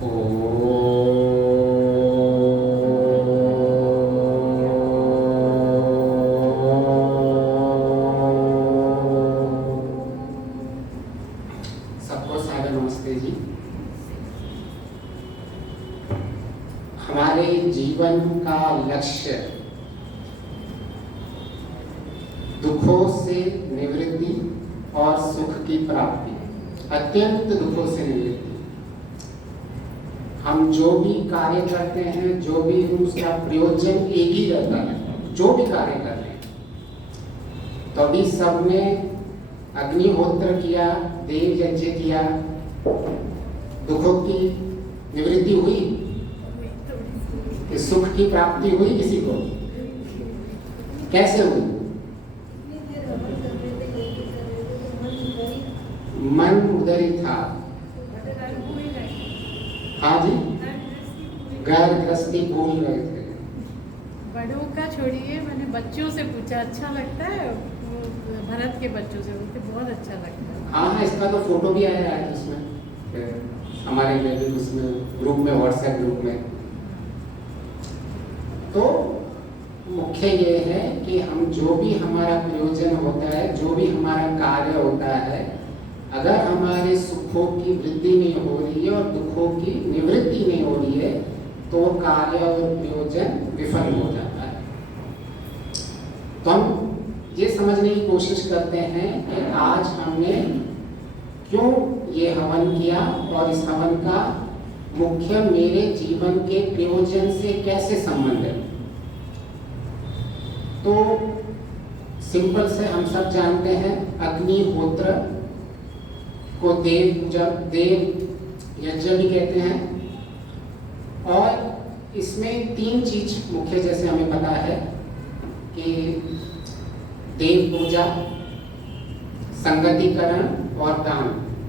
सबको सादर नमस्ते जी। हमारे जीवन का लक्ष्य दुखों से निवृत्ति और सुख की प्राप्ति, अत्यंत दुखों से निवृत्ति। हम जो भी कार्य करते हैं, जो भी उसका प्रयोजन एक ही रहता है, जो भी कार्य कर रहे हैं। तो अभी सबने अग्निहोत्र किया, देव यज्ञ किया, दुखों की निवृत्ति हुई, सुख की प्राप्ति हुई किसी को? कैसे हुई? मन उधर ही था। हाँ जी, घर गृहस्थी भूल रहे थे। बड़ों का छोड़िए, मैंने बच्चों से पूछा अच्छा लगता है, भरत के बच्चों से बोलते बहुत अच्छा लगता है। हाँ, इसका तो फोटो भी आया है उसमें, हमारे उसमें ग्रुप में, व्हाट्सएप ग्रुप में। तो मुख्य ये है कि हम जो भी हमारा प्रयोजन होता है, जो भी हमारा कार्य होता है, अगर हमारे सुखों की वृद्धि नहीं हो रही है और दुखों की निवृत्ति नहीं हो रही है, तो कार्य और प्रयोजन विफल हो जाता है। तो हम ये समझने की कोशिश करते हैं कि आज हमने क्यों ये हवन किया और इस हवन का मुख्य मेरे जीवन के प्रयोजन से कैसे संबंध है। तो सिंपल से हम सब जानते हैं, अग्निहोत्र को देव पूजा, देव यज्ञ भी कहते हैं। और इसमें तीन चीज मुख्य, जैसे हमें पता है कि देव पूजा, संगतिकरण और दान,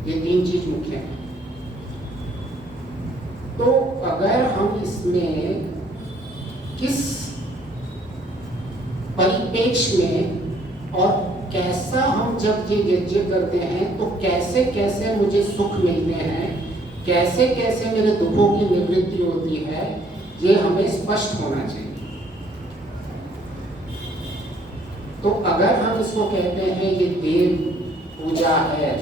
ये तीन चीज मुख्य हैं। तो अगर हम इसमें किस परिपेक्ष में और कैसा हम जब ये यज्ञ करते हैं तो कैसे कैसे मुझे सुख मिलते हैं, कैसे कैसे मेरे दुखों की निवृत्ति होती है, ये हमें स्पष्ट होना चाहिए। तो अगर हम इसको कहते हैं ये देव पूजा है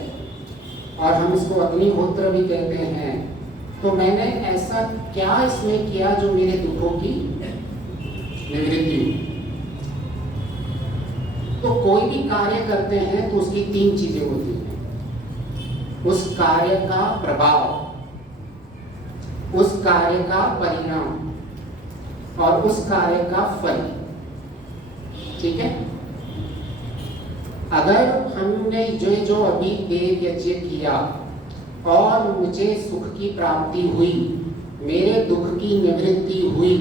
और हम इसको अग्निहोत्र भी कहते हैं, तो मैंने ऐसा क्या इसमें किया जो मेरे दुखों की निवृत्ति हुई। तो कोई भी कार्य करते हैं तो उसकी तीन चीजें होती हैं, उस कार्य का प्रभाव, उस कार्य का परिणाम और उस कार्य का फल। ठीक है? अगर हमने जो अभी देव यज्ञ किया और मुझे सुख की प्राप्ति हुई, मेरे दुख की निवृत्ति हुई,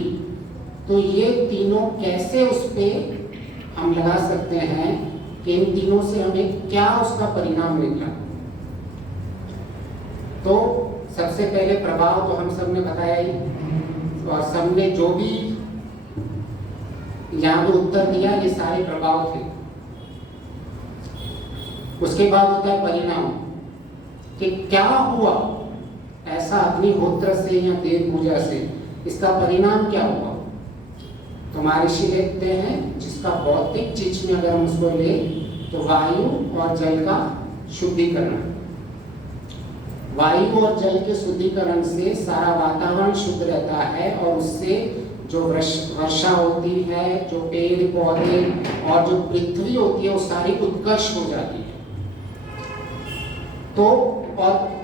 तो ये तीनों कैसे उस पे हम लगा सकते हैं कि इन तीनों से हमें क्या उसका परिणाम निकला। तो सबसे पहले प्रभाव तो हम सब ने बताया ही, और सबने जो भी यहाँ पे उत्तर दिया ये सारे प्रभाव थे। उसके बाद होता है परिणाम, कि क्या हुआ ऐसा अग्निहोत्र से या देव पूजा से, इसका परिणाम क्या हुआ। तो महर्षि लिखते हैं, जिसका भौतिक चीज में अगर हम उसको ले तो वायु और जल का शुद्धिकरण। वायु और जल के शुद्धिकरण से सारा वातावरण शुद्ध रहता है और उससे जो वर्षा होती है, जो पेड़ पौधे और जो पृथ्वी होती है, वो सारी उत्कर्ष हो जाती है। तो और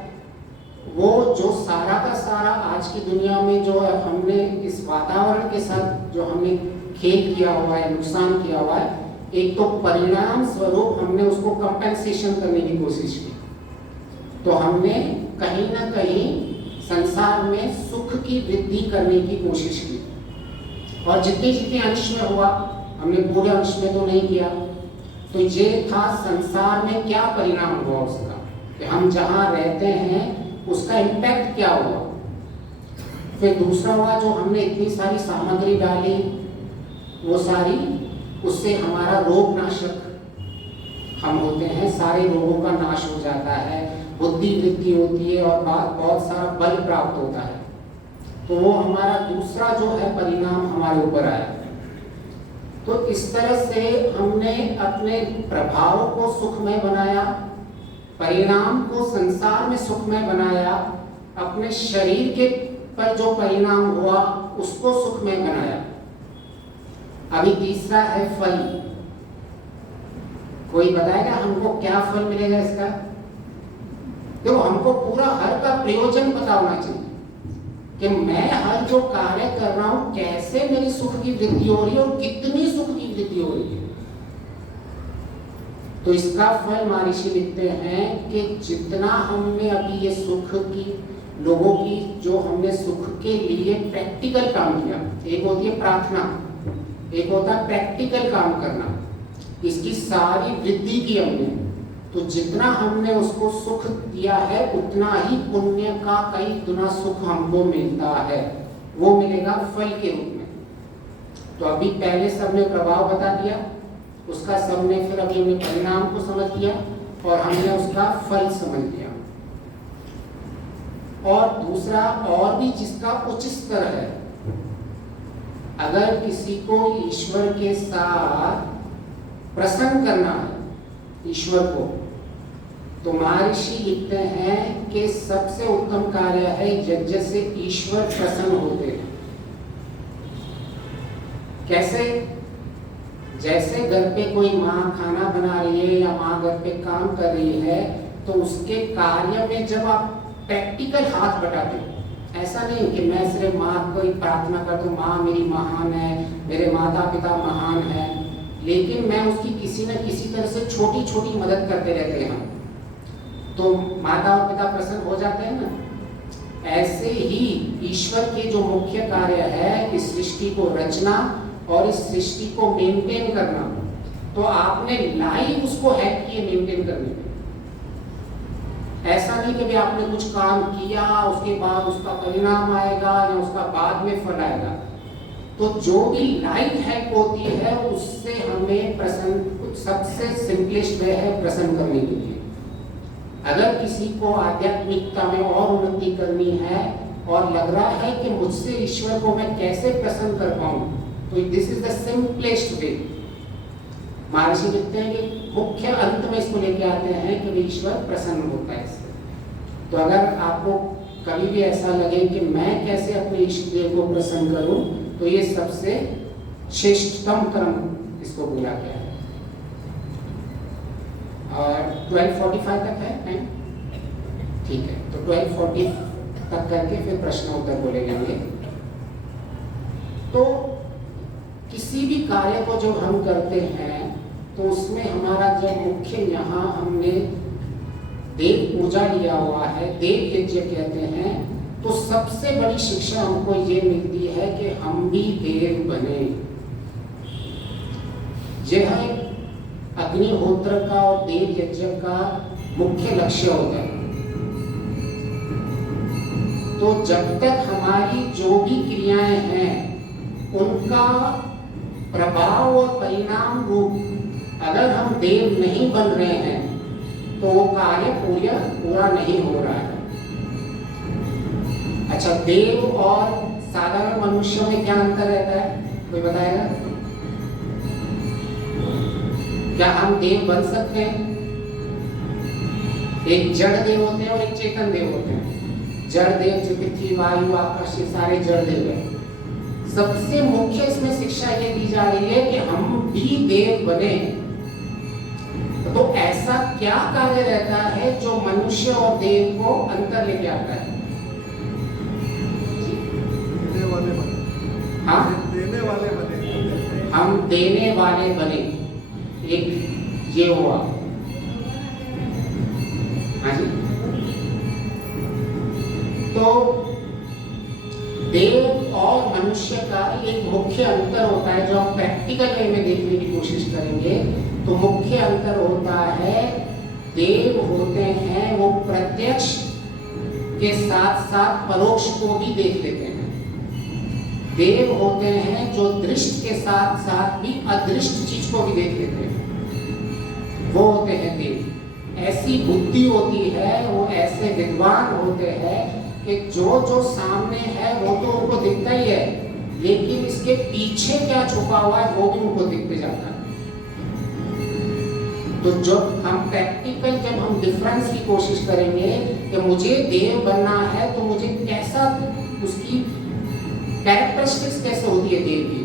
वो जो सारा का सारा आज की दुनिया में जो हमने इस वातावरण के साथ जो हमने खेल किया हुआ है, नुकसान किया हुआ है, एक तो परिणाम स्वरूप हमने उसको कंपेंसेशन करने की कोशिश की। तो हमने कहीं ना कहीं संसार में सुख की वृद्धि करने की कोशिश की, और जितने जितने अंश में हुआ, हमने पूरे अंश में तो नहीं किया। तो ये था संसार में क्या परिणाम हुआ उसका, कि हम जहाँ रहते हैं उसका इम्पैक्ट क्या हुआ। फिर दूसरा हुआ, जो हमने इतनी सारी सामग्री डाली, वो सारी, उससे हमारा रोग नाशक हम होते हैं, सारे रोगों का नाश हो जाता है, बुद्धि बुद्धि वृद्धि होती है और बहुत सारा बल प्राप्त होता है। तो वो हमारा दूसरा जो है परिणाम हमारे ऊपर आया। तो इस तरह से हमने अपने प्रभाव को सुखमय बनाया, परिणाम को संसार में सुखमय बनाया, अपने शरीर के पर जो परिणाम हुआ उसको सुखमय बनाया। अभी तीसरा है फल। कोई बताएगा हमको क्या फल मिलेगा इसका? तो हमको पूरा हर का प्रयोजन पता होना चाहिए कि मैं हर जो कार्य कर रहा हूं कैसे मेरी सुख की वृद्धि हो रही है और कितनी सुख की वृद्धि हो रही है। तो इसका फल महर्षि लिखते हैं कि जितना हमने अभी ये सुख की लोगों की जो हमने सुख के लिए प्रैक्टिकल काम किया, एक होती है प्रार्थना, एक होता है प्रैक्टिकल काम करना, इसकी सारी वृद्धि की हमने, तो जितना हमने उसको सुख दिया है उतना ही पुण्य का कई गुना सुख हमको मिलता है, वो मिलेगा फल के रूप में। तो अभी पहले सबने प्रभाव बता दिया, उसका सबने फिर अभी हमने परिणाम को समझ लिया और हमने उसका फल समझ लिया। और दूसरा और भी जिसका उच्च स्तर है, अगर किसी को ईश्वर के साथ प्रसन्न करना है ईश्वर को, तो महर्षि लिखते हैं कि सबसे उत्तम कार्य है यज्ञ से ईश्वर प्रसन्न होते हैं। कैसे? जैसे घर पे कोई माँ खाना बना रही है या माँ घर पे काम कर रही है, तो उसके कार्य में जब आप प्रैक्टिकल हाथ बटाते हो, ऐसा नहीं कि मैं सिर्फ माँ को ही प्रार्थना करता हूँ, माँ मेरी महान है, मेरे माता पिता महान है, लेकिन मैं उसकी किसी न किसी तरह से छोटी छोटी मदद करते रहते हैं, तो माता और पिता प्रसन्न हो जाते हैं ना। ऐसे ही ईश्वर के जो मुख्य कार्य है इस सृष्टि को रचना और इस सृष्टि को मेंटेन करना, तो आपने लाइव उसको हेल्प किए मेंटेन करने में। ऐसा नहीं कि भी आपने कुछ काम किया उसके बाद उसका परिणाम आएगा या उसका बाद में फल आएगा। तो जो भी लाइव हेल्प होती है उससे हमें प्रसन्न, सबसे सिंपलेस्ट वे है प्रसन्न करने के लिए। अगर किसी को आध्यात्मिकता में और उन्नति करनी है और लग रहा है कि मुझसे ईश्वर को मैं कैसे प्रसन्न कर पाऊं, तो this is the simplest way. महर्षि लिखते हैं कि मुख्य अंत में इसको लेके आते हैं कि ईश्वर प्रसन्न होता है इससे। तो अगर आपको कभी भी ऐसा लगे कि मैं कैसे अपने इष्ट देव को प्रसन्न करूं, तो ये सबसे श्रेष्ठतम कर्म इसको बोला गया है। और 12:45 तक है टाइम, ठीक है, तो 12:40 तक करके फिर प्रश्न उत्तर बोले जाएंगे। तो किसी भी कार्य को जो हम करते हैं तो उसमें हमारा जब मुख्य यहाँ हमने देव पूजा लिया हुआ है, देव यज्ञ कहते हैं, तो सबसे बड़ी शिक्षा हमको ये मिलती है कि हम भी देव बने। यह अग्निहोत्र का और देव यज्ञ का मुख्य लक्ष्य होता है। तो जब तक हमारी जो भी क्रियाएं हैं उनका प्रभाव और परिणाम रूप अगर हम देव नहीं बन रहे हैं तो वो कार्य पूरा नहीं हो रहा है। अच्छा, देव और साधारण मनुष्यों में क्या अंतर रहता है, कोई बताएगा? क्या हम देव बन सकते हैं? एक जड़ देव होते हैं और एक चेतन देव होते हैं। जड़ देव जो पृथ्वी वायु आकाश ये सारे जड़ देव हैं। सबसे मुख्य इसमें शिक्षा ये दी जा रही है कि हम भी देव बने। तो ऐसा क्या कार्य रहता है जो मनुष्य और देव को अंतर लेके आता है? देने वाले बने। हाँ, देने वाले बने। हम देने वाले बने, एक ये हुआ। हाँ जी, तो देव और मनुष्य का एक मुख्य अंतर होता है जो हम प्रैक्टिकल वे में देखने की कोशिश करेंगे। तो मुख्य अंतर होता है, देव होते हैं वो प्रत्यक्ष के साथ साथ परोक्ष को भी देख लेते हैं। देव होते हैं जो दृष्ट के साथ साथ भी अदृष्ट चीज को भी देख लेते हैं, वो होते हैं देव। ऐसी बुद्धि होती है, वो ऐसे विद्वान होते हैं कि जो जो सामने है वो तो उनको दिखता ही है, लेकिन इसके पीछे क्या छुपा हुआ है वो भी उनको दिखते जाता है। तो जब हम प्रैक्टिकल, जब हम डिफरेंस की कोशिश करेंगे कि मुझे देव बनना है तो मुझे कैसा, उसकी कैरेक्टरिस्टिक्स कैसे होती है देव की,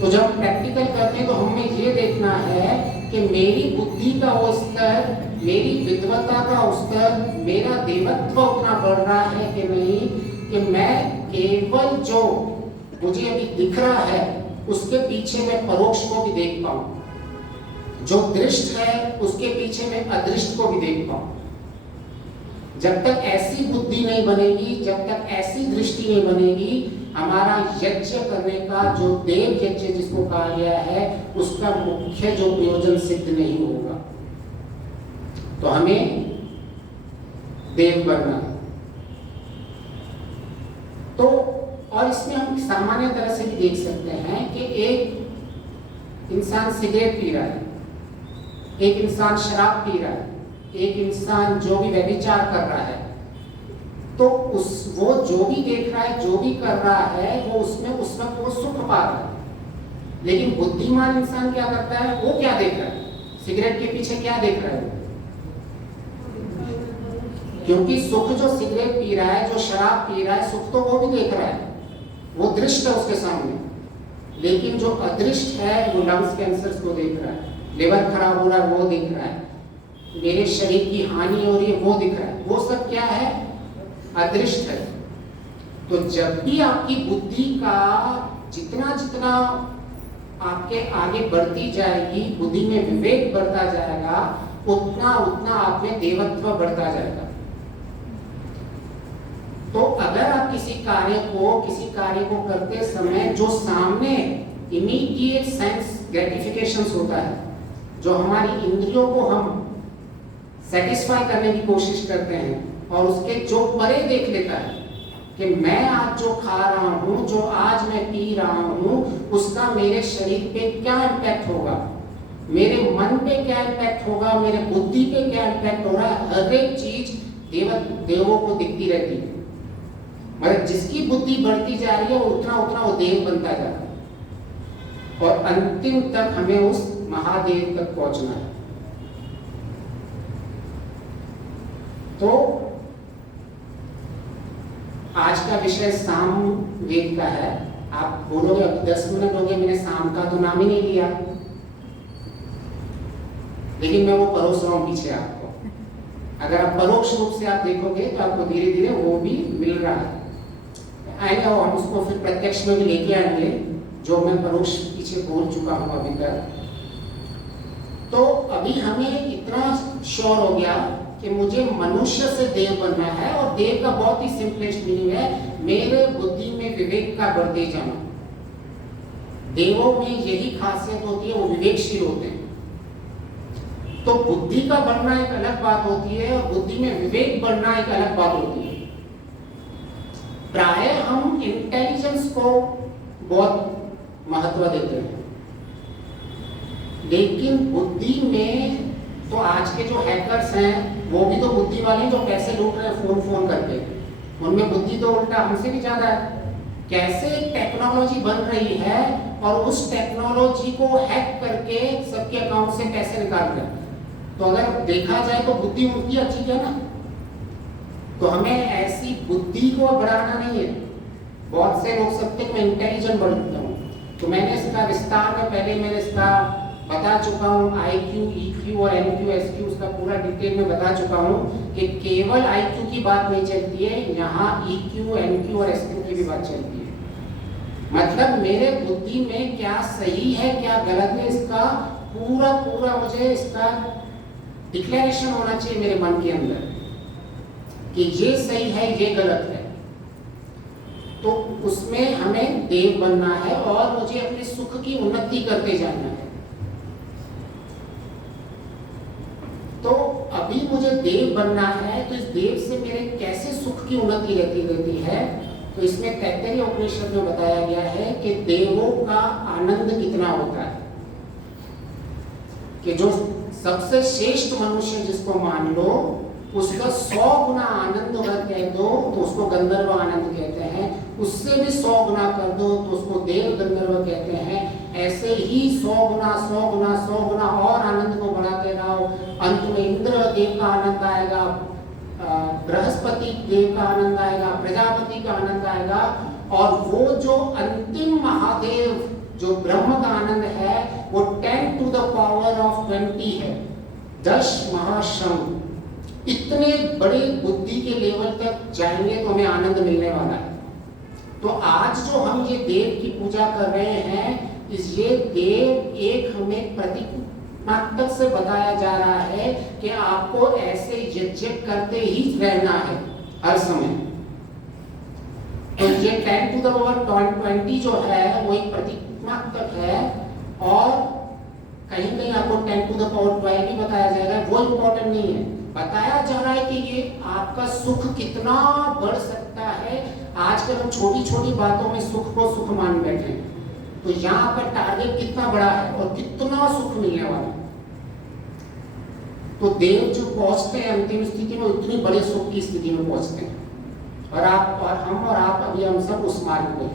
तो जब प्रैक्टिकल करते हैं तो हमें ये देखना है कि मेरी बुद्धि का वो स्तर, मेरी विद्वता का स्तर, मेरा देवत्व उतना बढ़ रहा है कि नहीं, कि मैं केवल जो मुझे अभी दिख रहा है उसके पीछे मैं परोक्ष को भी देख पाऊं, जो दृष्ट है उसके पीछे मैं अदृष्ट को भी देख पाऊं। जब तक ऐसी बुद्धि नहीं बनेगी, जब तक ऐसी दृष्टि नहीं बनेगी, हमारा यज्ञ करने का जो देव यज्ञ जिसको कहा गया है उसका मुख्य जो प्रयोजन सिद्ध नहीं होगा। तो हमें देव बनना, तो और इसमें हम सामान्य तरह से भी देख सकते हैं कि एक इंसान सिगरेट पी रहा है, एक इंसान शराब पी रहा है, एक इंसान जो भी व्यभिचार कर रहा है, तो वो जो भी देख रहा है, जो भी कर रहा है, वो उसमें उस वक्त वो सुख पा रहा है। लेकिन बुद्धिमान इंसान क्या करता है, वो क्या देख रहा है, सिगरेट के पीछे क्या देख रहा है, क्योंकि सुख जो सिगरेट पी रहा है, जो शराब पी रहा है, सुख तो वो भी देख रहा है, वो दृष्ट है उसके सामने। लेकिन जो अदृष्ट है वो लंग्स कैंसर को देख रहा है, लिवर खराब हो रहा है वो देख रहा है, मेरे शरीर की हानि हो रही है वो दिख रहा है, वो सब क्या है, अदृष्ट है। तो जब भी आपकी बुद्धि का जितना जितना आपके आगे बढ़ती जाएगी, बुद्धि में विवेक बढ़ता जाएगा, उतना उतना आप में देवत्व बढ़ता जाएगा। तो अगर आप किसी कार्य को करते समय जो सामने इमीडिएट सेंस ग्रेटिफिकेशंस होता है, जो हमारी इंद्रियों को हम सेटिस्फाई करने की कोशिश करते हैं और उसके जो परे देख लेता है कि मैं आज जो खा रहा हूँ, जो आज मैं पी रहा हूँ, उसका मेरे शरीर पे क्या इम्पैक्ट होगा, मेरे मन पे क्या इम्पैक्ट होगा, मेरे बुद्धि पे क्या इम्पैक्ट हो रहा है, हर एक चीज देवों को दिखती रहती है। मतलब जिसकी बुद्धि बढ़ती जा रही है उतना उतना वो देव बनता जा रहा है और अंतिम तक हमें उस महादेव तक पहुंचना है। तो आज का विषय साम वेद का है। आप बोलोगे अब 10 मिनट हो गए, मैंने साम का तो नाम ही नहीं लिया, लेकिन मैं वो परोस रहा हूं पीछे आपको। अगर आप परोक्ष रूप से आप देखोगे तो आपको धीरे धीरे वो भी मिल रहा है, आएगा वो, हम उसको फिर प्रत्यक्ष में भी लेके आएंगे जो मैं परोक्ष पीछे बोल चुका हूं अभी तक। तो अभी हमें इतना श्योर हो गया कि मुझे मनुष्य से देव बनना है, और देव का बहुत ही सिंपलेस्ट मीनिंग है मेरे बुद्धि में विवेक का बढ़ते जाना। देवों में यही खासियत होती है, वो विवेकशील होते हैं। तो बुद्धि का बढ़ना एक अलग बात होती है और बुद्धि में विवेक बढ़ना एक अलग बात होती है। प्राय हम इंटेलिजेंस को बहुत महत्व देते हैं, लेकिन बुद्धि में तो आज के जो हैकर्स हैं वो भी तो बुद्धि वाले हैं, जो पैसे लूट रहे हैं फोन करके, उनमें बुद्धि तो उल्टा हमसे भी ज्यादा है। कैसे टेक्नोलॉजी बन रही है और उस टेक्नोलॉजी को हैक करके सबके अकाउंट से पैसे निकाल रहे हैं। तो अगर देखा जाए तो बुद्धि उनकी अच्छी है ना। तो हमें ऐसी बुद्धि को बढ़ाना नहीं है। बहुत से लोग सकते हैं मैं इंटेलिजेंट बनता हूँ, तो मैंने इसका विस्तार में पहले मैंने इसका बता चुका हूँ, IQ, EQ और NQ, SQ उसका पूरा डिटेल में बता चुका हूँ कि केवल IQ की बात नहीं चलती है, यहाँ EQ, NQ और SQ की भी बात चलती है। मतलब मेरे बुद्धि में क्या सही है क्या गलत है, इसका पूरा मुझे इसका डिक्लेरेशन होना चाहिए मेरे मन के अंदर कि ये सही है ये गलत है। तो उसमें हमें देव बनना है और मुझे अपने सुख की उन्नति करते जाना है। तो अभी मुझे देव बनना है, तो इस देव से मेरे कैसे सुख की उन्नति रहती है। तो इसमें तैत्तरीय उपनिषद में बताया गया है कि देवों का आनंद कितना होता है, कि जो सबसे श्रेष्ठ मनुष्य जिसको मान लो उसका 100 गुना आनंद अगर कह दो तो उसको गंधर्व आनंद कहते हैं, उससे भी 100 गुना कर दो तो उसको देव गंधर्व कहते हैं। ऐसे ही 100 गुना 100 गुना 100 गुना और आनंद को बढ़ाते रहो। अंत में इंद्र देव का आनंद आएगा, बृहस्पति देव का आनंद आएगा, प्रजापति का आनंद आएगा, और वो जो अंतिम महादेव जो ब्रह्म का आनंद है वो 10 to the power of 20 है, 10 महाशंख। इतने बड़े बुद्धि के लेवल तक जाएंगे तो हमें आनंद मिलने वाला है। तो आज जो हम ये देव की पूजा कर रहे हैं, ये देव एक हमें प्रतीकात्मक से बताया जा रहा है कि आपको ऐसे यज्ञ करते ही रहना है हर समय। तो ये 10 to the power 20 जो है वो एक प्रतीकात्मक है, और कहीं कहीं आपको 10 to the power 12 भी बताया जाएगा, वो इम्पोर्टेंट नहीं है। बताया जा रहा है कि ये आपका सुख कितना बढ़ सकता है। आजकल हम छोटी छोटी बातों में सुख को सुख मान बैठे हैं, तो यहाँ पर टारगेट कितना बड़ा है और कितना सुख मिलने वाला है। तो देव जो पहुंचते हैं अंतिम स्थिति में, इतनी बड़े सुख की स्थिति में पहुंचते हैं, और आप और हम और आप अभी हम सब उस मार्ग में।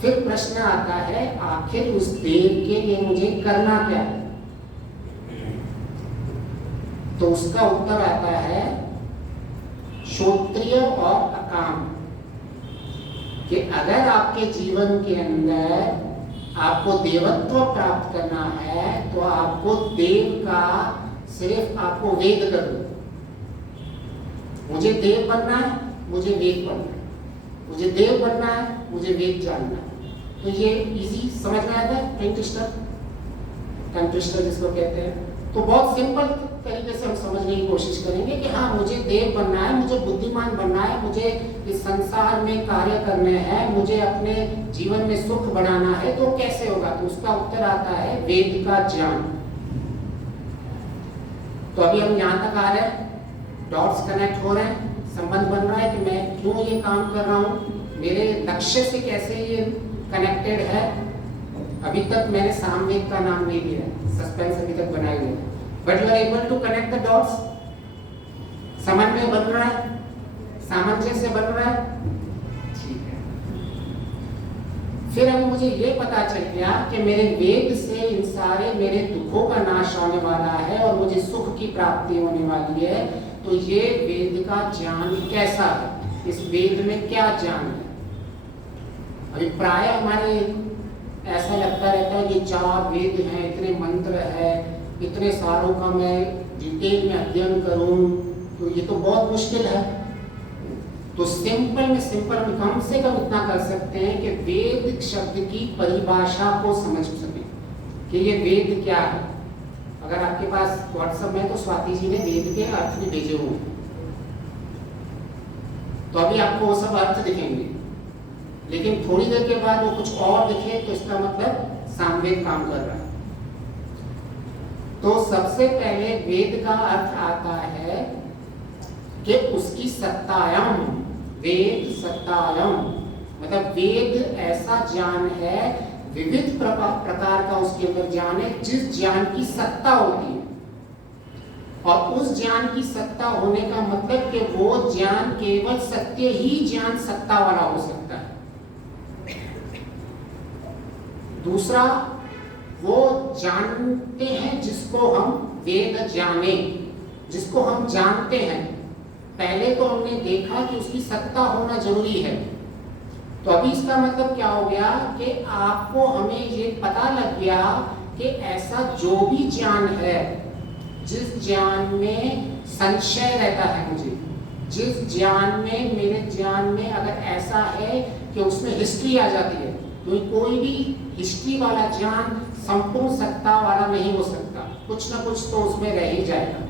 फिर प्रश्न आता है, आखिर उस देव के लिए मुझे करना क्या है? तो उसका उत्तर आता है क्षत्रिय और अकाम, कि अगर आपके जीवन के अंदर आपको देवत्व प्राप्त करना है तो आपको देव का सिर्फ आपको वेद कर दो। मुझे देव बनना है, मुझे वेद पढ़ना है, मुझे देव बनना है, मुझे वेद जानना है। तो ये इजी समझ में आता है, टंग ट्विस्टर जिसको कहते हैं। तो बहुत सिंपल तरीके से हम समझने की कोशिश करेंगे कि हाँ, मुझे देव बनना है, मुझे बुद्धिमान बनना है, मुझे इस संसार में कार्य करने हैं, मुझे अपने जीवन में सुख बढ़ाना है, तो कैसे होगा? तो उसका उत्तर आता है वेद का ज्ञान। तो अभी हम यहाँ तक आ रहे हैं, डॉट्स कनेक्ट हो रहे हैं, संबंध बन रहा है कि मैं क्यों ये काम कर रहा हूँ, मेरे लक्ष्य से कैसे ये कनेक्टेड है। अभी तक मैंने सामवेद का नाम नहीं दिया, सस्पेंस अभी तक बनाई नहीं, but you are able to connect the dots. समन्वय बन रहा है, सामंजस्य बन रहा है, ठीक है। फिर अभी मुझे ये पता चल गया कि मेरे वेद से इन सारे मेरे दुखों का नाश होने वाला है और मुझे सुख की प्राप्ति होने वाली है। तो ये वेद का ज्ञान कैसा है, इस वेद में क्या ज्ञान है? अभी प्राय हमारे ऐसा लगता रहता है कि 4 वेद हैं, इतने मंत्र है, इतने सारों का मैं डिटेल में अध्ययन करूं, तो ये तो बहुत मुश्किल है। तो सिंपल में कम से कम इतना कर सकते हैं कि वेद शब्द की परिभाषा को समझ सकें कि ये वेद क्या है। अगर आपके पास व्हाट्सएप में, तो स्वाति जी ने वेद के अर्थ भी भेजे हुए हैं, तो अभी आपको वो सब अर्थ दिखेंगे, लेकिन थोड़ी देर के बाद वो कुछ और दिखे तो इसका मतलब सामवेद काम कर रहा है। तो सबसे पहले वेद का अर्थ आता है कि उसकी सत्तायम, वेद सत्तायम, मतलब वेद ऐसा ज्ञान है, विविध प्रकार का उसके अंदर ज्ञान है, जिस ज्ञान की सत्ता होती है। और उस ज्ञान की सत्ता होने का मतलब कि वो ज्ञान केवल सत्य ही ज्ञान सत्ता वाला हो सकता है। दूसरा, वो जानते हैं जिसको हम वेद जाने, जिसको हम जानते हैं। पहले तो हमने देखा कि उसकी सत्ता होना जरूरी है, तो अभी इसका मतलब क्या हो गया कि आपको हमें ये पता लग गया कि ऐसा जो भी ज्ञान है, जिस ज्ञान में संशय रहता है, मुझे जिस ज्ञान में, मेरे ज्ञान में अगर ऐसा है कि उसमें हिस्ट्री आ जाती है, तो कोई भी हिस्ट्री वाला ज्ञान संपूर्ण सत्ता वाला नहीं हो सकता, कुछ ना कुछ तो उसमें रह ही जाएगा।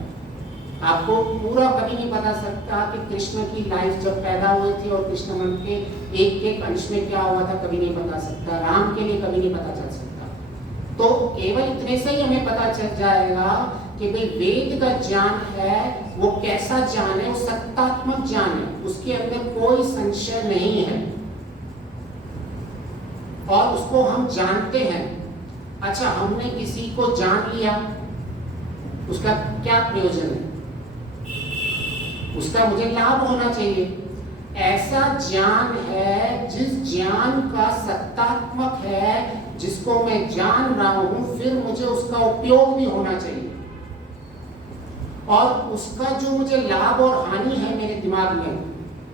आपको पूरा कभी नहीं बता सकता कि कृष्ण की लाइफ जब पैदा हुई थी और कृष्ण मन के एक एक अंश में क्या हुआ था, कभी नहीं बता सकता। राम के लिए कभी नहीं पता चल सकता। तो केवल इतने से ही हमें पता चल जाएगा कि भाई वेद का ज्ञान है, वो कैसा ज्ञान है, वो सत्तात्मक ज्ञान है, उसके अंदर कोई संशय नहीं है और उसको हम जानते हैं। अच्छा, हमने किसी को जान लिया, उसका क्या प्रयोजन है? उसका मुझे लाभ होना चाहिए। ऐसा ज्ञान है जिस ज्ञान का सत्तात्मक है, जिसको मैं जान रहा हूं, फिर मुझे उसका उपयोग भी होना चाहिए। और उसका जो मुझे लाभ और हानि है मेरे दिमाग में,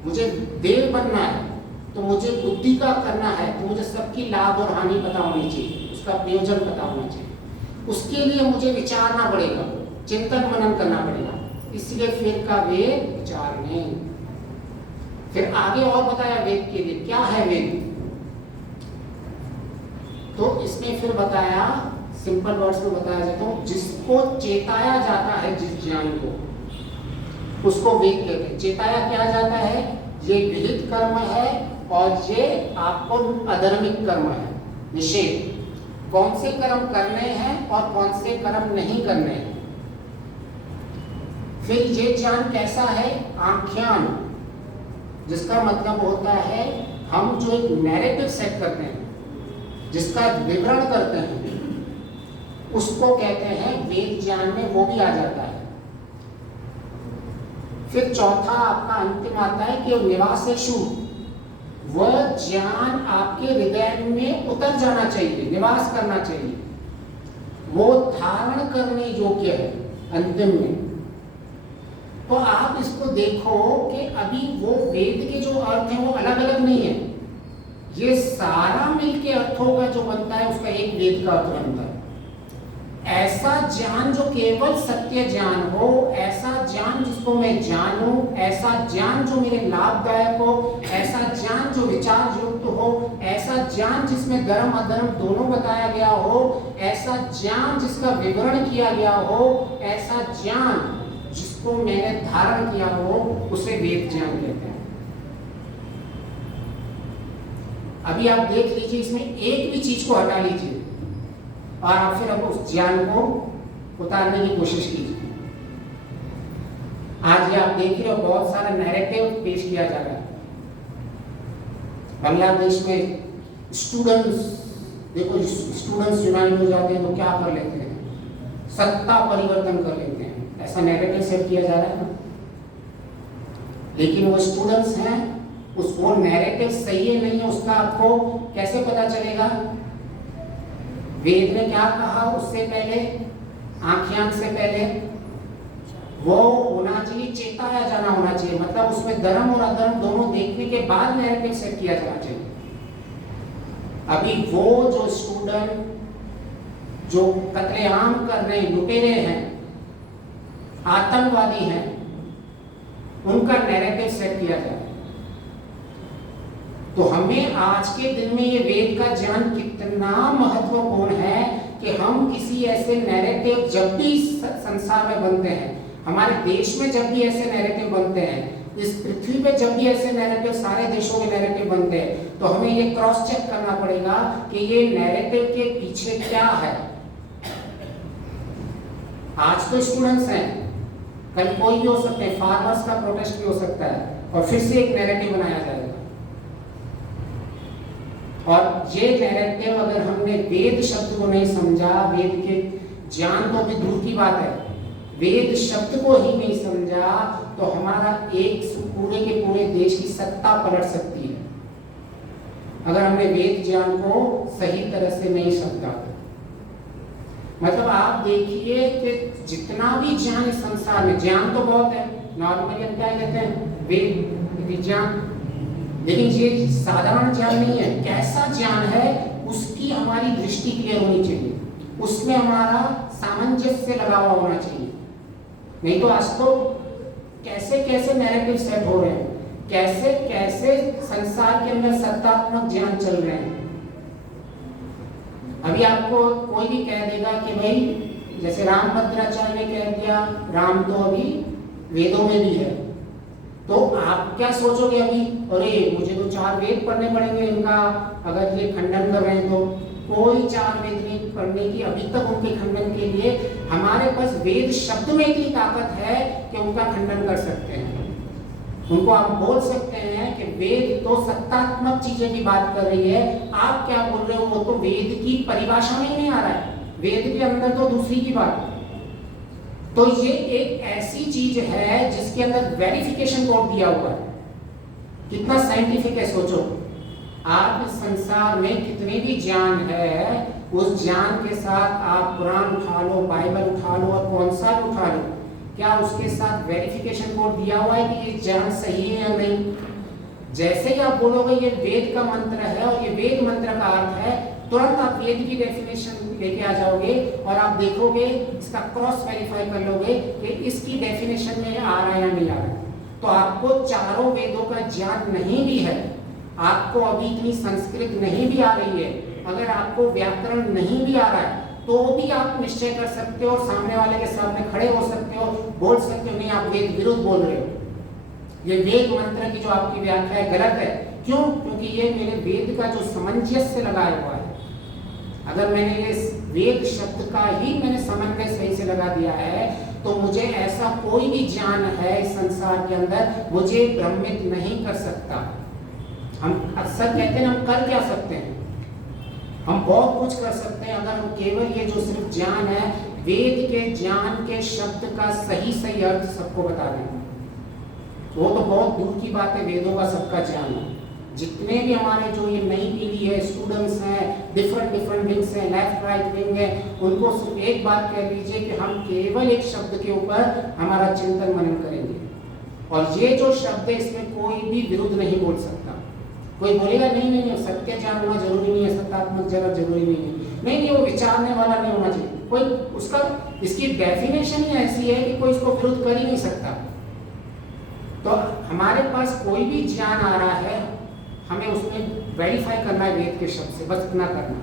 मुझे देव बनना है तो मुझे बुद्धि का करना है, तो मुझे सबकी लाभ और हानि पता होनी चाहिए, उसका प्रयोजन पता होना चाहिए। उसके लिए मुझे विचारना पड़ेगा, चिंतन मनन करना पड़ेगा। इसलिए फिर का वेद विचारने। फिर आगे और बताया वेद के लिए क्या है वेद, तो इसमें फिर बताया, सिंपल वर्ड्स में बताया जाता हूं, जिसको चेताया जाता है, जिस ज्ञान को, उसको वेद कहते हैं। चेताया क्या जाता है, ये विहित कर्म है और ये आपको अधर्मिक कर्म है, निषेध। कौन से कर्म करने हैं और कौन से कर्म नहीं करने हैं। फिर ये ज्ञान कैसा है, आख्यान, जिसका मतलब होता है हम जो एक नैरेटिव सेट करते हैं, जिसका विवरण करते हैं, उसको कहते हैं वेद ज्ञान में, वो भी आ जाता है। फिर चौथा आपका अंतिम आता है कि निवासेषु, वह ज्ञान आपके हृदय में उतर जाना चाहिए, निवास करना चाहिए, वो धारण करने योग्य है अंतिम में। तो आप इसको देखो कि अभी वो वेद के जो अर्थ हैं वो अलग अलग नहीं है, ये सारा मिलके अर्थों का जो बनता है उसका एक वेद का अर्थ बनता है। ऐसा ज्ञान जो केवल सत्य ज्ञान हो, ऐसा ज्ञान जिसको मैं जानूं, ऐसा ज्ञान जो मेरे लाभदायक हो, ऐसा ज्ञान जो विचार युक्त हो, ऐसा ज्ञान जिसमें धर्म अधर्म दोनों बताया गया हो, ऐसा ज्ञान जिसका विवरण किया गया हो, ऐसा ज्ञान जिसको मैंने धारण किया हो, उसे वेद ज्ञान कहते हैं। अभी आप देख लीजिए, इसमें एक भी चीज को हटा लीजिए और आप फिर अब उस ज्ञान को उतारने की कोशिश कीजिए। आज ये आप देख रहे हो, बहुत सारा नैरेटिव पेश किया जा रहा है। बांग्लादेश में स्टूडेंट्स, देखो स्टूडेंट्स यूनाइट हो जाते हैं तो क्या कर लेते हैं, सत्ता परिवर्तन कर लेते हैं, ऐसा नैरेटिव सेट किया जा रहा है ना। लेकिन वो स्टूडेंट्स हैं, वो नैरेटिव सही है नहीं है उसका आपको कैसे पता चलेगा। वेद ने क्या कहा उससे पहले, आख्यान से पहले, वो होना चाहिए, चेताया जाना होना चाहिए, मतलब उसमें धर्म और अधर्म दोनों देखने के बाद नैरेटिव सेट किया जाना चाहिए। अभी वो जो स्टूडेंट जो कत्लेआम कर रहे हैं, लुटेरे हैं, आतंकवादी हैं, उनका नैरेटिव सेट किया जाए। तो हमें आज के दिन में ये वेद का ज्ञान कितना महत्वपूर्ण है कि हम किसी ऐसे नैरेटिव जब भी संसार में बनते हैं, हमारे देश में जब भी ऐसे नैरेटिव बनते हैं, इस पृथ्वी पे जब भी ऐसे नैरेटिव, सारे देशों में नैरेटिव बनते हैं, तो हमें ये क्रॉस चेक करना पड़ेगा कि ये नैरेटिव के पीछे क्या है। आज तो स्टूडेंट्स हैं, कल कोई भी हो सकते हैं, फार्मर्स का प्रोटेस्ट भी हो सकता है और फिर से एक नैरेटिव बनाया जाएगा। और ये नैरेटिव अगर हमने वेद शब्द को नहीं समझा, वेद के ज्ञान तो भी दूर की बात है, वेद शब्द को ही नहीं समझा, तो हमारा एक पूरे के पूरे देश की सत्ता पलट सकती है अगर हमने वेद ज्ञान को सही तरह से नहीं समझा। मतलब आप देखिए कि जितना भी ज्ञान इस संसार में, ज्ञान तो बहुत है, नॉर्मली हम क्या कहते हैं, वेद विज्ञान, लेकिन ये साधारण ज्ञान नहीं है। कैसा ज्ञान है उसकी हमारी दृष्टि क्लियर होनी चाहिए, उसमें हमारा सामंजस्य लगा हुआ होना चाहिए। नहीं तो आज तो कैसे कैसे नैरेटिव सेट हो रहे हैं, कैसे कैसे संसार के अंदर सत्तात्मक ज्ञान चल रहे हैं। अभी आपको कोई भी कह देगा कि भाई, जैसे रामभद्राचार्य ने कह दिया, राम तो अभी वेदों में भी है, तो आप क्या सोचोगे अभी, अरे मुझे तो 4 वेद पढ़ने पड़ेंगे इनका, अगर ये खंडन कर रहे हैं तो। कोई 4 वेद नहीं पढ़ने की, अभी तक उनके खंडन के लिए हमारे पास वेद शब्द में इतनी ताकत है कि उनका खंडन कर सकते हैं। उनको आप बोल सकते हैं कि वेद तो सत्तात्मक चीजें की बात कर रही है, आप क्या बोल रहे हो, वो तो वेद की परिभाषा में ही नहीं आ रहा है, वेद के अंदर तो दूसरी की बात है। तो ये एक ऐसी चीज है जिसके अंदर वेरिफिकेशन कोड दिया हुआ है। कितना साइंटिफिक है सोचो। आप इस संसार में कितने भी ज्ञान है, उस ज्ञान के साथ आप कुरान उठा लो, बाइबल उठा लो और कौन सा भी उठा लो, क्या उसके साथ वेरिफिकेशन कोड दिया हुआ है कि ये ज्ञान सही है या नहीं? जैसे ही आप बोलोगे ये वेद का मंत्र है और ये वेद मंत्र का अर्थ है, तुरंत आप वेद की डेफिनेशन लेके आ जाओगे और आप देखोगे, इसका क्रॉस वेरीफाई कर लोगे कि इसकी डेफिनेशन में आ रहा है या नहीं आ रहा। तो आपको चारों वेदों का ज्ञान नहीं भी है, आपको अभी इतनी संस्कृत नहीं भी आ रही है, अगर आपको व्याकरण नहीं भी आ रहा है, तो भी आप निश्चय कर सकते हो, सामने वाले के सामने खड़े हो सकते हो, बोल सकते हो नहीं आप वेद विरुद्ध बोल रहे हो, ये वेद मंत्र की जो आपकी व्याख्या है गलत है। क्यों? क्योंकि ये मेरे वेद का जो सामंजस्य लगाया हुआ है। अगर मैंने इस वेद शब्द का ही मैंने समन्वय सही से लगा दिया है, तो मुझे ऐसा कोई भी ज्ञान है इस संसार के अंदर मुझे भ्रमित नहीं कर सकता। हम अक्सर कहते हैं हम कर क्या सकते हैं, हम बहुत कुछ कर सकते हैं अगर हम केवल ये जो सिर्फ ज्ञान है, वेद के ज्ञान के शब्द का सही सही अर्थ सबको बता दें। वो तो बहुत दूर की बात है वेदों का सबका ज्ञान है। जितने भी हमारे जो ये नई पीढ़ी है, स्टूडेंट्स हैं, डिफरेंट विंग्स हैं, लेफ्ट राइट विंग है, उनको सिर्फ एक बात कह लीजिए कि हम केवल एक शब्द के ऊपर हमारा चिंतन मनन करेंगे और ये जो शब्द है इसमें कोई भी विरुद्ध नहीं बोल सकता। कोई बोलेगा नहीं नहीं सत्य ज्ञान होना जरूरी नहीं है, सत्यात्मक जगत जरूरी नहीं है, नहीं वो विचारने वाला नहीं होना चाहिए कोई, उसका इसकी डेफिनेशन ही ऐसी है कि कोई इसको विरुद्ध कर ही नहीं सकता। तो हमारे पास कोई भी ज्ञान आ रहा है, हमें उसमें वेरीफाई करना है वेद के शब्द से, बस इतना करना,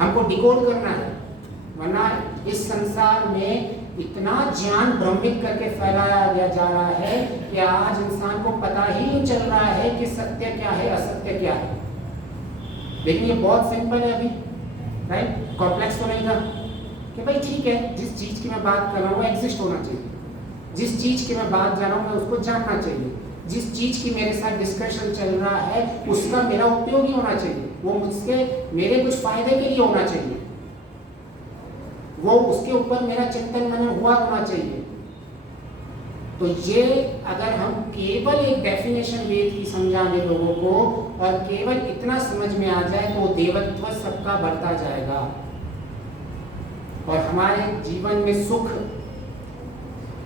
हमको डिकोड करना है। वरना इस संसार में इतना ज्ञान भ्रमित करके फैलाया गया जा रहा है कि आज इंसान को पता ही नहीं चल रहा है कि सत्य क्या है असत्य क्या है। लेकिन ये बहुत सिंपल है अभी, राइट, कॉम्प्लेक्स तो नहीं था कि भाई ठीक है जिस चीज की मैं बात कर रहा हूँ वो एग्जिस्ट होना चाहिए, जिस चीज की मैं बात जान रहा हूँ मैं उसको जानना चाहिए, जिस चीज की मेरे साथ डिस्कशन चल रहा है उसका मेरा उपयोगी होना चाहिए, वो मुझसे मेरे कुछ फायदे के लिए होना चाहिए, वो उसके ऊपर मेरा चिंतन मनन हुआ होना चाहिए। तो ये अगर हम केवल एक डेफिनेशन वेद की समझा दें लोगों को और केवल इतना समझ में आ जाए तो देवत्व सबका बढ़ता जाएगा और हमारे जीवन में सुख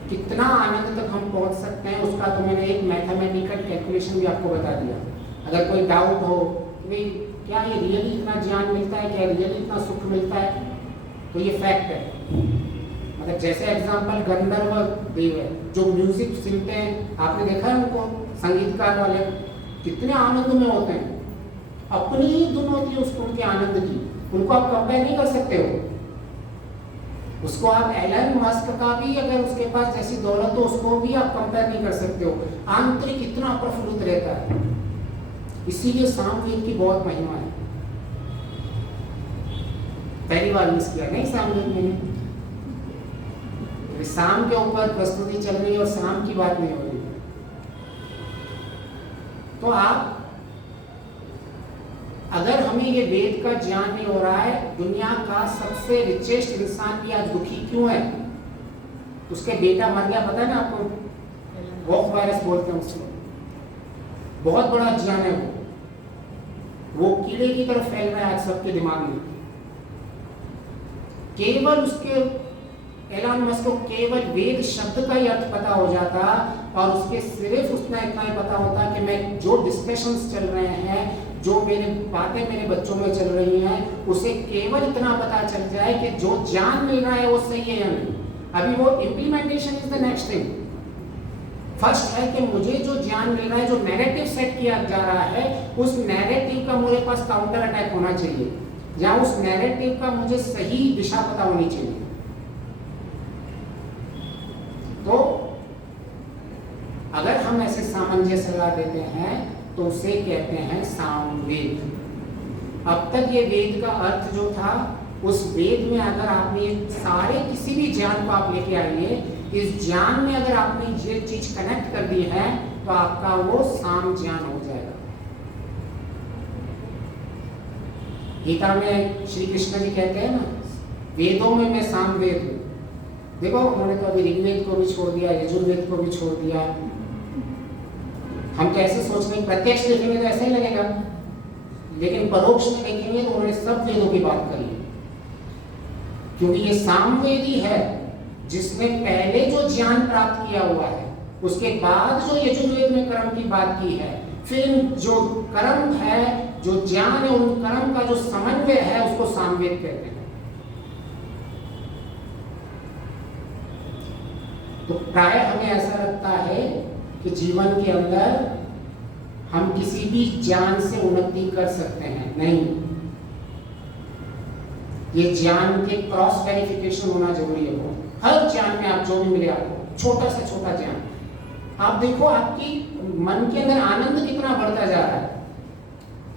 कितना आनंद तक हम पहुंच सकते हैं उसका तो मैंने एक मैथमेटिकल कैलकुलेशन भी आपको बता दिया। अगर कोई डाउट हो कि क्या ये रियली इतना ज्ञान मिलता है, क्या रियली इतना सुख मिलता है, तो ये फैक्ट है। मतलब जैसे एग्जांपल गंधर्व देव है जो म्यूजिक सुनते हैं, आपने देखा है उनको, संगीतकार वाले कितने आनंद में होते हैं, अपनी ही धुन होती है उसको उनके आनंद की, उनको आप कंपेयर नहीं कर सकते हो। उसको आप एलन मस्क का भी अगर उसके पास जैसी दौलत हो उसको भी आप कंपेयर नहीं कर सकते हो, आंतरिक इतना प्रफुल्लित रहता है। इसीलिए सामवेद की बहुत महिमा है। पहली बार मिस किया नहीं सामवेद मैंने, शाम के ऊपर प्रस्तुति चल रही है और शाम की बात नहीं हो रही। तो आप अगर हमें ये वेद का ज्ञान नहीं हो रहा है, दुनिया का सबसे रिचेस्ट इंसान भी आज दुखी क्यों है? उसके बेटा मर गया, पता है ना आपको, वॉक वायरस बोलते हैं उसको, बहुत बड़ा ज्ञान है वो कीड़े की तरफ फैल रहा है आज सबके दिमाग में। केवल उसके एलन मस्क को केवल वेद शब्द का ही अर्थ पता हो जाता और उसके सिर्फ उतना इतना ही पता होता कि मैं जो डिस्कशंस चल रहे हैं, जो मेरे बातें मेरे बच्चों में चल रही हैं, उसे केवल इतना पता चल जाए कि जो ज्ञान मिल रहा है वो सही है या नहीं। अभी वो implementation is the next thing. First है कि मुझे जो ज्ञान मिल रहा है, जो नैरेटिव सेट किया जा रहा है, उस नैरेटिव का मेरे पास काउंटर अटैक होना चाहिए, या उस नैरेटिव का मुझे सही दिशा पता होनी चाहिए। तो अगर हम ऐसे सामंजस्य लगा देते हैं तो उसे कहते हैं सामवेद। अब तक ये वेद का अर्थ जो था, उस वेद में अगर आपने सारे किसी भी ज्ञान को आप लेके आइए, इस ज्ञान में अगर आपने ये चीज कनेक्ट कर दी है तो आपका वो साम ज्ञान हो जाएगा। गीता में श्री कृष्ण जी कहते हैं ना, वेदों में मैं सामवेद हूं, देखो उन्होंने तो अभी ऋग्वेद को भी छोड़ दिया, यजुर्वेद को भी छोड़ दिया। हम तो ऐसे सोच रहे हैं, प्रत्यक्ष देखेंगे तो ऐसा ही लगेगा, लेकिन परोक्ष में देखेंगे तो उन्होंने सब वेदों की बात करी है। क्योंकि ये सामवेदी है जिसने पहले जो ज्ञान प्राप्त किया हुआ है, उसके बाद जो यजुर्वेद में कर्म की बात की है, फिर जो कर्म है, जो ज्ञान है, उन कर्म का जो समन्वय है उसको सामवेद कहते हैं। तो प्राय हमें ऐसा लगता है कि जीवन के अंदर हम किसी भी ज्ञान से उन्नति कर सकते हैं, नहीं। ये ज्ञान के क्रॉस वेरिफिकेशन होना जरूरी है। वो हर ज्ञान में आप जो भी मिले आपको, छोटा से छोटा ज्ञान, आप देखो आपकी मन के अंदर आनंद कितना बढ़ता जा रहा है,